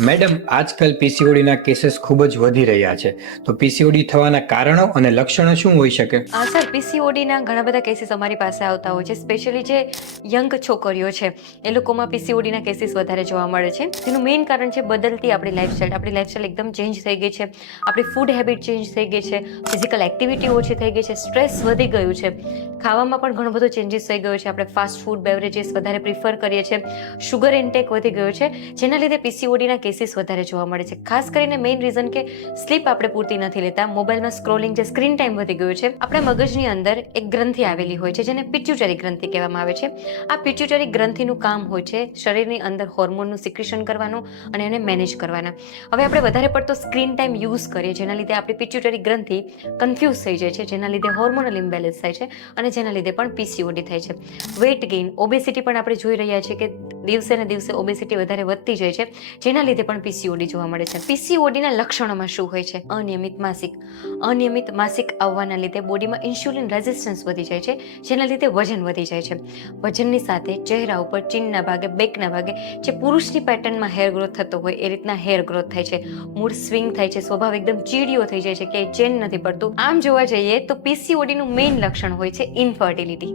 Madam, આજકાલ પીસીઓડીના cases ખૂબ જ વધી રહ્યા છે. તો પીસીઓડી થવાના કારણો અને લક્ષણો શું હોઈ શકે? સર, પીસીઓડીના ઘણા બધા કેસીસ અમારી પાસે આવતા હોય છે. સ્પેશિયલી જે યંગ છોકરીઓ છે એ લોકોમાં પીસીઓડીના કેસીસ વધારે જોવા મળે છે. તેનું મેઇન કારણ છે બદલતી આપણી લાઈફસ્ટાઈલ. આપણી લાઈફસ્ટાઈલ એકદમ ચેન્જ થઈ ગઈ છે. આપણી ફૂડ હેબિટ ચેન્જ થઈ ગઈ છે. ફિઝિકલ એક્ટિવિટી ઓછી થઈ ગઈ છે. સ્ટ્રેસ વધી ગયું છે. ખાવામાં પણ ઘણો બધો ચેન્જીસ થઈ ગયો છે. આપણે ફાસ્ટ ફૂડ બેવરેજીસ વધારે પ્રિફર કરીએ છીએ. શુગર ઇન્ટેક વધી ગયો છે, જેના લીધે પીસીઓડીના કેસીસ વધારે જોવા મળે છે. ખાસ કરીને મેઇન રીઝન કે સ્લીપ આપણે પૂરતી નથી લેતા. મોબાઈલમાં સ્ક્રોલિંગ, જે સ્ક્રીન ટાઈમ વધી ગયો છે. આપણા મગજની અંદર એક ગ્રંથિ આવેલી હોય છે જેને પિટ્યુટરી ગ્રંથિ કહેવામાં આવે છે. આ પિટ્યુટરી ગ્રંથિનું કામ હોય છે શરીરની અંદર હોર્મોનનું સિક્રેશન કરવાનું અને એને મેનેજ કરવાના. હવે આપણે વધારે પડતો સ્ક્રીન ટાઈમ યુઝ કરીએ, જેના લીધે આપણી પિટ્યુટરી ગ્રંથિ કન્ફ્યુઝ થઈ જાય છે, જેના લીધે હોર્મોનલ ઇમ્બેલેન્સ થાય છે અને જેના લીધે પણ પીસીઓડી થાય છે. વેઇટ ગેઇન, ઓબેસિટી પણ આપણે જોઈ રહ્યા છીએ કે દિવસે ને દિવસે ઓબેસિટી વધારે વધતી જાય છે, જેના લીધે પણ પીસીઓડી જોવા મળે છે. પીસીઓડીના લક્ષણોમાં શું હોય છે? અનિયમિત માસિક આવવાના લીધે બોડીમાં ઇન્સ્યુલિન રેઝિસ્ટન્સ વધી જાય છે, જેના લીધે વજન વધી જાય છે. વજનની સાથે ચહેરા ઉપર ચીનના ભાગે, બેકના ભાગે જે પુરુષની પેટર્નમાં હેર ગ્રોથ થતો હોય એ રીતના હેર ગ્રોથ થાય છે. મૂડ સ્વિંગ થાય છે. સ્વભાવ એકદમ ચીડિયો થઈ જાય છે, કે ચેન નથી પડતું. આમ જોવા જઈએ તો પીસીઓડીનું મેઇન લક્ષણ હોય છે ઇનફર્ટિલિટી.